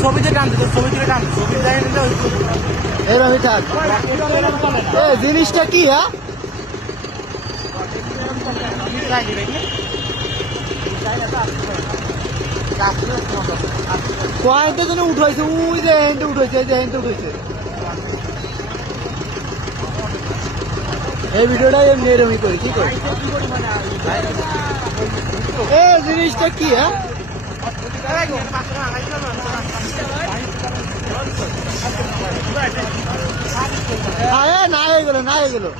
ছবিতে টানতে ছবিতে টানতে ছবি যাই এরকমই থাক। জিনিসটা কি? হ্যাঁ, কয়েকটা যেন উঠাইছে, ওই যে হেনতে উঠাইছে, এই যে হেনতে উঠাইছে। এই ভিডিওটা এমনি এরকমই করি, কি করি? জিনিসটা কি? হ্যাঁ, না এগুলো, না এগুলো।